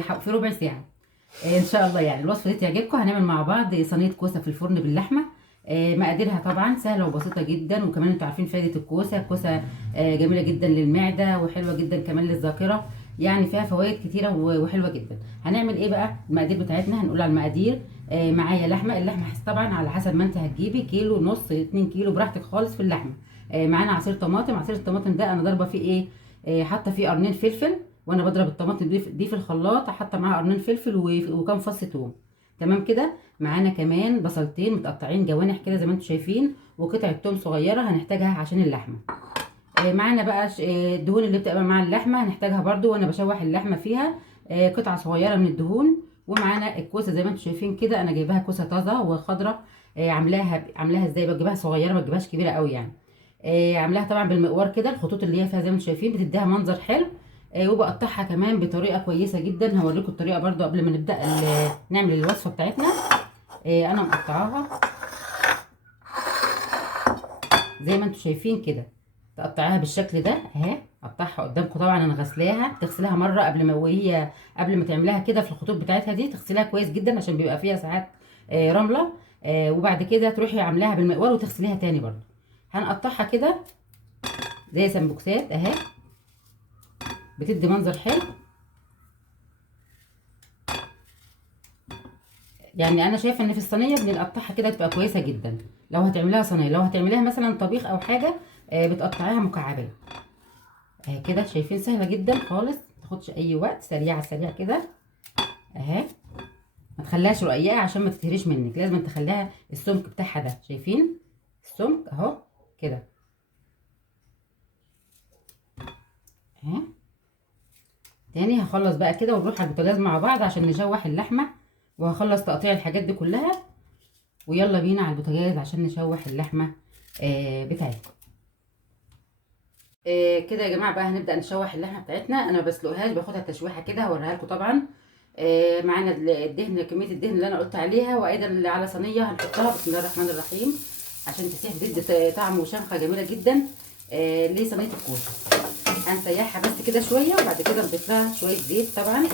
في ربع ساعه. ان شاء الله يعني الوصفه دي تعجبكم. هنعمل مع بعض صينيه كوسه في الفرن باللحمه. مقاديرها طبعا سهله وبسيطه جدا، وكمان انتوا عارفين فايده الكوسه جميله جدا للمعده وحلوه جدا كمان للذاكره، يعني فيها فوائد كتيره وحلوه جدا. هنعمل ايه بقى؟ المقادير بتاعتنا هنقول على المقادير. معايا لحمه، اللحمه طبعا على حسب ما انت هتجيبي، كيلو ونص 2 كيلو براحتك خالص في اللحمه. معانا عصير طماطم. عصير الطماطم ده انا ضاربه فيه ايه، حاطه فيه قرنين فلفل، وانا بضرب الطماطم دي في الخلاط، حاطه معاها قرنين فلفل وكام فص توم. تمام كده. معانا كمان بصلتين متقطعين جوانح كده زي ما انتم شايفين، وقطعه توم صغيره هنحتاجها عشان اللحمه. معانا بقى الدهون اللي بتبقى مع اللحمه هنحتاجها برده، وانا بشوح اللحمه فيها قطعه صغيره من الدهون. ومعانا الكوسه زي ما انتم شايفين كده، انا جايباها كوسه طازه وخضراء. عاملاها ازاي؟ بجيبها صغيره، ما تجيبهاش كبيره قوي يعني. عاملاها طبعا بالمقوار كده، الخطوط اللي هي فيها زي ما انتم شايفين بتديها منظر حلو. وبقطعها كمان بطريقه كويسه جدا، هوريكم الطريقه برده قبل ما نبدا نعمل الوصفه بتاعتنا. انا مقطعاها زي ما انتم شايفين كده، تقطعيها بالشكل ده اهي. قطعها قدامكم طبعا، انا غسلاها، تغسلها مره قبل ما تعملها كده في الخطوط بتاعتها دي، تغسلها كويس جدا عشان بيبقى فيها ساعات رمله. وبعد كده تروحي عاملاها بالمقوار وتغسليها تاني برده. هنقطعها كده زي سمبوكسات اهي، بتدي منظر حلو. يعني انا شايفه ان في الصينيه بنقطعها كده تبقى كويسه جدا. لو هتعمليها صينيه، لو هتعمليها مثلا طبيخ او حاجه بتقطعيها مكعبات اهي كده. شايفين سهله جدا خالص، ما تاخدش اي وقت، سريعه سريع كده اهي. ما تخليهاش رقيقه عشان ما تتهريش منك، لازم تخليها السمك بتاعها ده. شايفين السمك اهو كده اهي. تاني هخلص بقى كده ونروح على البوتاجاز مع بعض عشان نشوح اللحمه، وهخلص تقطيع الحاجات دي كلها، ويلا بينا على البوتاجاز عشان نشوح اللحمه بتاعتنا. كده يا جماعه بقى هنبدا نشوح اللحمه بتاعتنا. انا ما بسلقهاش، باخدها تشويحه كده، هوريها لكم طبعا. معانا الدهن، كميه الدهن اللي انا قلت عليها، وايضا اللي على صينيه هنحطها بسم الله الرحمن الرحيم عشان تسيح، بتدي طعم وشمخه جميله جدا لصينيه الكوسه. هنسيحها بس كده شويه، وبعد كده نضيف لها شويه زيت طبعا،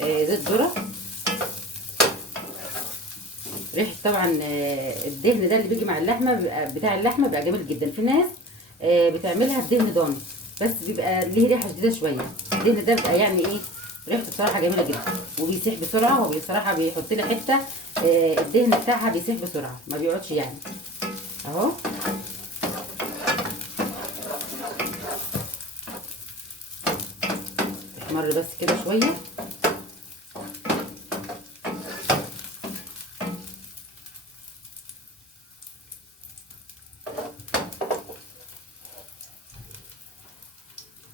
زيت ذره. ريحه طبعا الدهن ده اللي بيجي مع اللحمه بتاع اللحمه بيبقى جميل جدا. في ناس بتعملها بدهن ضاني، بس بيبقى ليه ريحه شديده شويه. الدهن ده بيبقى يعني ايه، ريحته بصراحه جميله جدا وبيسيح بسرعه. وبصراحه بيحط لي حته الدهن بتاعها بيسيح بسرعه، ما بيقعدش يعني اهو. تحمر بس كده شويه.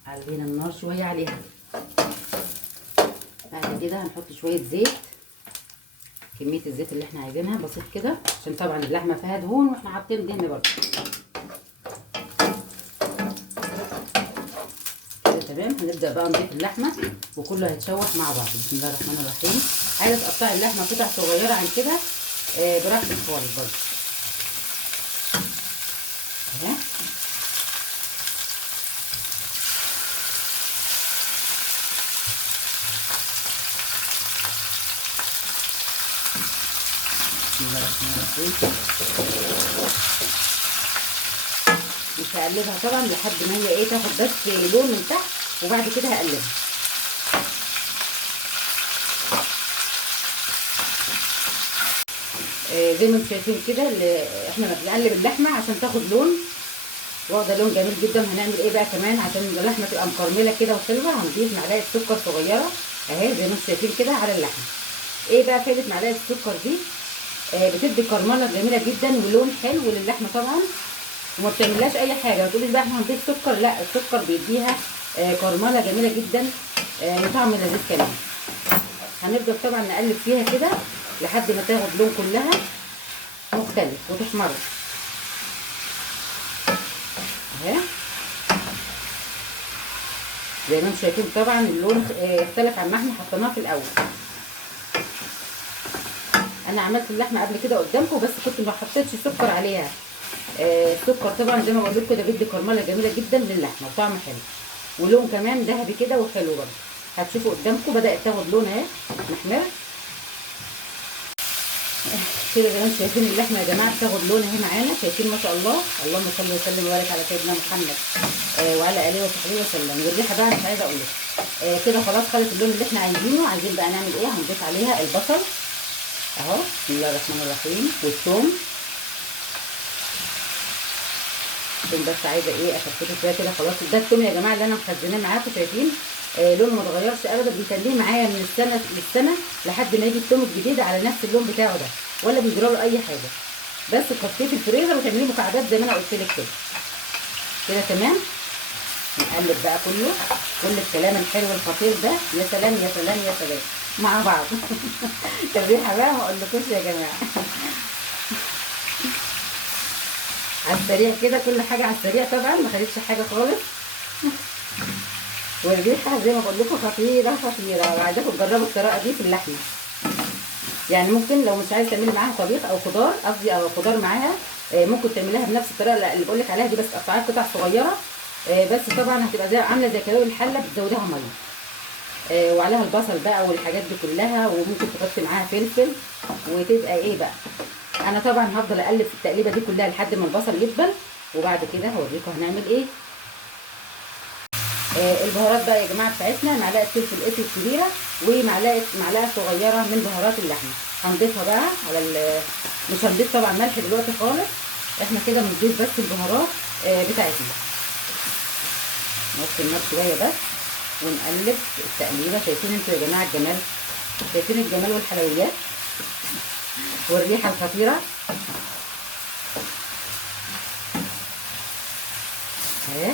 علينا النار شويه عليها. بعد كده هنحط شويه زيت، كميه الزيت اللي احنا عايزينها بسيط كده، عشان طبعا اللحمه فيها دهون واحنا حاطين دهن برضه كده. تمام. هنبدا بقى نضيف اللحمه وكله هيتشوح مع بعض. بسم الله الرحمن الرحيم. عايزه تقطعي اللحمه قطع صغيره عن كده براحتك خالص برضه اهي. بسم الله الرحمن الرحيم. مش هقلبها طبعا لحد ما هي ايه، تاخد بس لون من تحت، وبعد كده هقلبها. زي ما انتم شايفين كده، احنا بنقلب اللحمه عشان تاخد لون، واخده لون جميل جدا. هنعمل ايه بقى كمان عشان اللحمه تبقى مكرمله كده وحلوه؟ هنضيف معلقه سكر صغيره اهي زي ما انتم شايفين كده على اللحمه. ايه بقى فايده معلقه السكر دي؟ بتدي كرمله جميله جدا ولون حلو للحمه طبعا، وما بتعملهاش اي حاجه. ما تقوليش بقى احنا هنضيف سكر، لا، السكر بيديها كرمله جميله جدا وطعم لذيذ كمان. هنفضل طبعا نقلب فيها كده لحد ما تاخد لون كلها مختلف وتحمر اهي. زي ما انتم شايفين طبعا اللون اختلف عن ما احنا حطيناه في الاول. انا عملت اللحمه قبل كده قدامكم، بس كنت ما حطيتش سكر عليها. السكر طبعا زي ما بقول لكم كده بيدي كرمله جميله جدا للحمه وطعم حلو، ولون كمان ذهبي كده وحلو برضه. هتشوفوا قدامكم بدات تاخد لون اهي محمر كده زي ما انتم شايفين. اللحمه يا جماعه بتاخد لون اهي معانا، شايفين ما شاء الله. اللهم صل وسلم وبارك على سيدنا محمد وعلى اله وصحبه وسلم. والريحه بقى مش عايزه اقول لك. كده خلاص خدت اللون اللي احنا عايزينه. عايزين بقى نعمل ايه؟ هنضيف عليها البصل اهو، بسم الله الرحمن الرحيم، والثوم. بس عايزه ايه اخففه شويه كده. خلاص ده الثوم يا جماعه اللي انا مخزناه معاكم، شايفين لونه ما اتغيرش ابدا، بيخليه معايا من السنه للسنه لحد ما يجي الثوم الجديد على نفس اللون بتاعه ده، ولا بيجرى له اي حاجه. بس تحطيه في الفريزر وتعمليه مكعبات زي ما انا قلت لك كده. كده تمام. نقلب بقى كل الكلام الحلو الخطير ده. يا سلام يا سلام يا سلام مع بعض. الريحه بقى ما اقولكوش يا جماعه. على السريع كده، كل حاجه على السريع طبعا، ما خدتش حاجه خالص. والريحه زي ما بقول لكم خطيره خطيره. وعايزاكم تجربوا الطريقه دي في اللحمه. يعني ممكن لو مش عايز تعملي معاها طبيخ او خضار، قصدي او خضار معاها، ممكن تعمليها بنفس الطريقه اللي بقول لك عليها دي، بس تقطعيها قطع صغيره. بس طبعا هتبقى زي عامله زي كده الحله، بتزوديها ميه وعليها البصل بقى والحاجات دي كلها، وممكن تحطي معاها فلفل وتبقى ايه بقى. انا طبعا هفضل اقلب في التقليبه دي كلها لحد ما البصل يدبل، وبعد كده هوريكم هنعمل ايه. البهارات بقى يا جماعه بتاعتنا: معلقه فلفل اسود كبيره، ومعلقه صغيره من بهارات اللحمه. هنضيفها بقى على مش هنضيف طبعا ملح دلوقتي خالص، احنا كده بنضيف بس البهارات بتاعتنا. نوطي النار شويه بس ونقلب التقليبه. شايفين انتوا يا جماعه الجمال؟ شايفين الجمال والحلويات والريحه الخطيره اهي.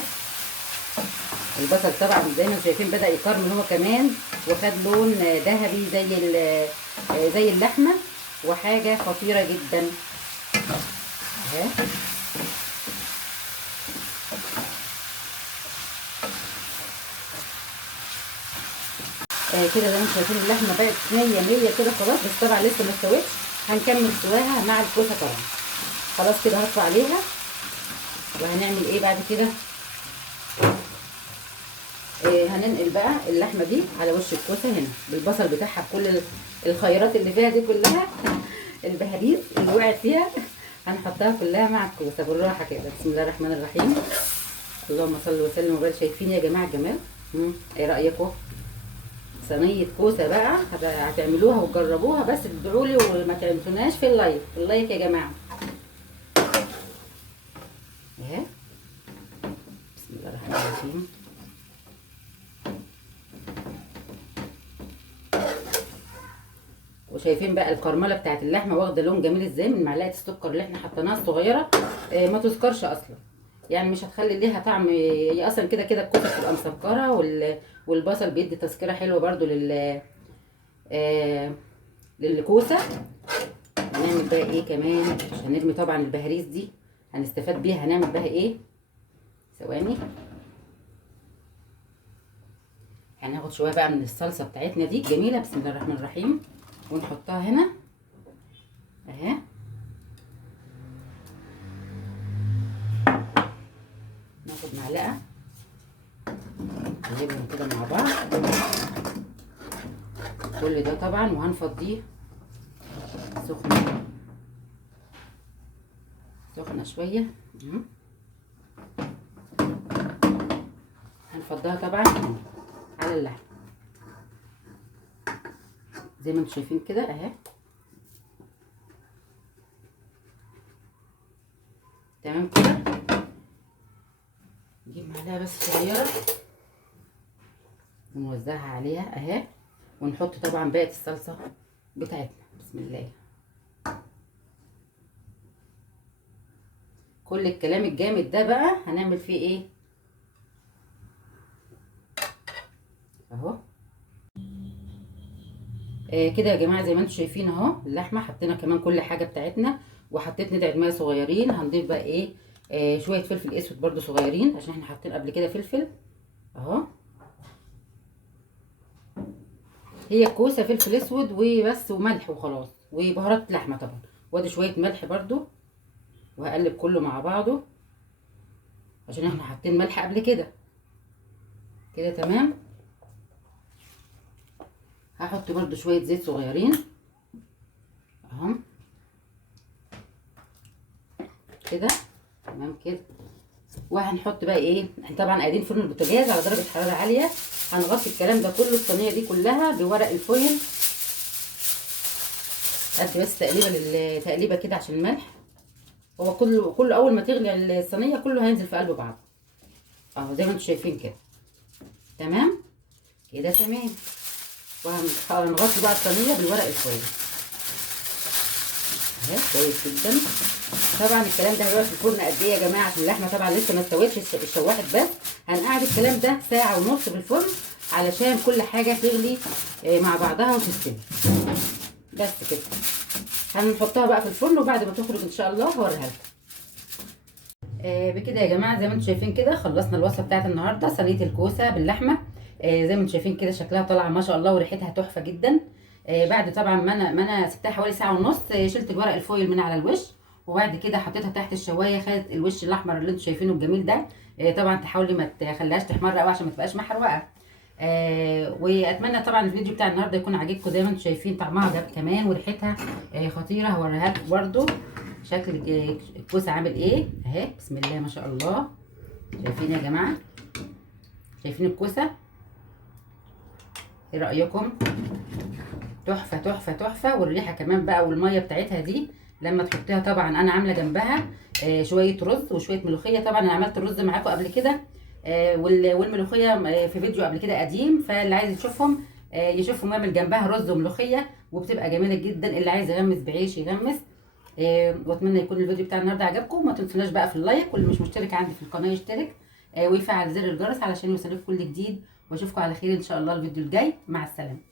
البصل طبعا زي ما انتم شايفين بدأ يكرمل هو كمان، وخد لون ذهبي زي اللحمه، وحاجه خطيره جدا اهي. كده زي ما انتم شايفين اللحمه بقت 100 كده خلاص، بس طبعا لسه ما استوتش. هنكمل سواها مع الكوسه طبعا. خلاص كده هطفي عليها. وهنعمل ايه بعد كده؟ هننقل بقى اللحمه دي على وش الكوسه هنا بالبصل بتاعها بكل الخيرات اللي فيها دي كلها. البهاريز اللي وقعت فيها هنحطها كلها مع الكوسه بالراحه كده. بسم الله الرحمن الرحيم. اللهم صل وسلم وبارك. شايفين يا جماعه الجمال؟ ايه رايكم؟ صينيه كوسه بقى هتعملوها وتجربوها، بس تدعوا لي وما تنسوناش في اللايك يا جماعه اهي. بسم الله الرحمن الرحيم. وشايفين بقى الكرمله بتاعت اللحمه واخده لون جميل ازاي من معلقه السكر اللي احنا حطيناها الصغيره. ما تذكرش اصلا، يعني مش هتخلي ليها طعم. هي اصلا كده كده الكوسه بتبقى مسكره، والبصل بيدي تسكيره حلوه برده للكوسه. هنعمل بقى ايه كمان؟ مش هنرمي طبعا البهاريز دي، هنستفاد بيها. هنعمل بقى ايه؟ ثواني. هناخد شويه بقى من الصلصه بتاعتنا دي الجميله. بسم الله الرحمن الرحيم. ونحطها هنا اهي. ناخد معلقه نجيبهم كده مع بعض كل ده طبعا، وهنفضيه سخنه شويه. هنفضها طبعا على اللحم زي ما انتم شايفين كده اهي. تمام كده. نجيب معلقه بس صغيره ونوزعها عليها اهي، ونحط طبعا باقي الصلصه بتاعتنا. بسم الله. كل الكلام الجامد ده بقى هنعمل فيه ايه اهو. كده يا جماعه زي ما انتم شايفين اهو. اللحمه حطينا كمان كل حاجه بتاعتنا، وحطيت ندعه ميه صغيرين. هنضيف بقى ايه؟ شويه فلفل اسود برده صغيرين، عشان احنا حاطين قبل كده فلفل اهو. هي الكوسه فلفل اسود وبس وملح وخلاص، وبهارات لحمه طبعا. وادي شويه ملح برده، وهقلب كله مع بعضه عشان احنا حاطين ملح قبل كده. كده تمام. هحط برده شويه زيت صغيرين اهو كده، تمام كده. وهنحط بقى ايه، طبعا قاعدين فرن البوتاجاز على درجه حراره عاليه. هنغطي الكلام ده كله، الصينيه دي كلها بورق الفويل. ادي بس تقليبه كده عشان الملح. هو كله اول ما تغلي الصينيه كله هينزل في قلب بعض اهو زي ما انتم شايفين كده. تمام كده تمام. وهنغطي بقى الصينيه بالورق الفويل اهي كويس جدا. طبعا الكلام ده هيقعد في الفرن قد ايه يا جماعه؟ عشان اللحمه طبعا لسه ما استوتش، اتشوحت بس. هنقعد الكلام ده ساعه ونص في الفرن علشان كل حاجه تغلي مع بعضها وتستوي. بس كده هنحطها بقى في الفرن، وبعد ما تخرج ان شاء الله هوريها لكم. بكده يا جماعه زي ما انتم شايفين كده خلصنا الوصفه بتاعت النهارده، صينيه الكوسه باللحمه. زي ما انتم شايفين كده شكلها طالعه ما شاء الله وريحتها تحفه جدا. بعد طبعا ما انا سبتها حوالي ساعه ونص، شلت الورق الفويل من على الوش، وبعد كده حطيتها تحت الشوايه، خدت الوش الاحمر اللي انتم شايفينه الجميل ده. طبعا تحاولي ما تخليهاش تحمر قوي عشان ما تبقاش محروقه. واتمنى طبعا الفيديو بتاع النهارده يكون عاجبكم. زي ما انتم شايفين طعمها جاب كمان وريحتها خطيره. هوريها لكم برده شكل الكوسه عامل ايه اهي. بسم الله ما شاء الله. شايفين يا جماعه؟ شايفين الكوسه؟ ايه رايكم؟ تحفه تحفه تحفه. والريحه كمان بقى والميه بتاعتها دي لما تحطيها. طبعا انا عامله جنبها شويه رز وشويه ملوخيه. طبعا انا عملت الرز معاكم قبل كده والملوخيه في فيديو قبل كده قديم، فاللي عايز يشوفهم يشوفهم. اعمل جنبها رز وملوخيه وبتبقى جميله جدا. اللي عايز يغمس بعيش يغمس. واتمنى يكون الفيديو بتاع النهارده عجبكم. ما تنسوناش بقى في اللايك، واللي مش مشترك عندي في القناه يشترك ويفعل زر الجرس علشان يوصلك كل جديد. واشوفكم على خير ان شاء الله الفيديو الجاي. مع السلامه.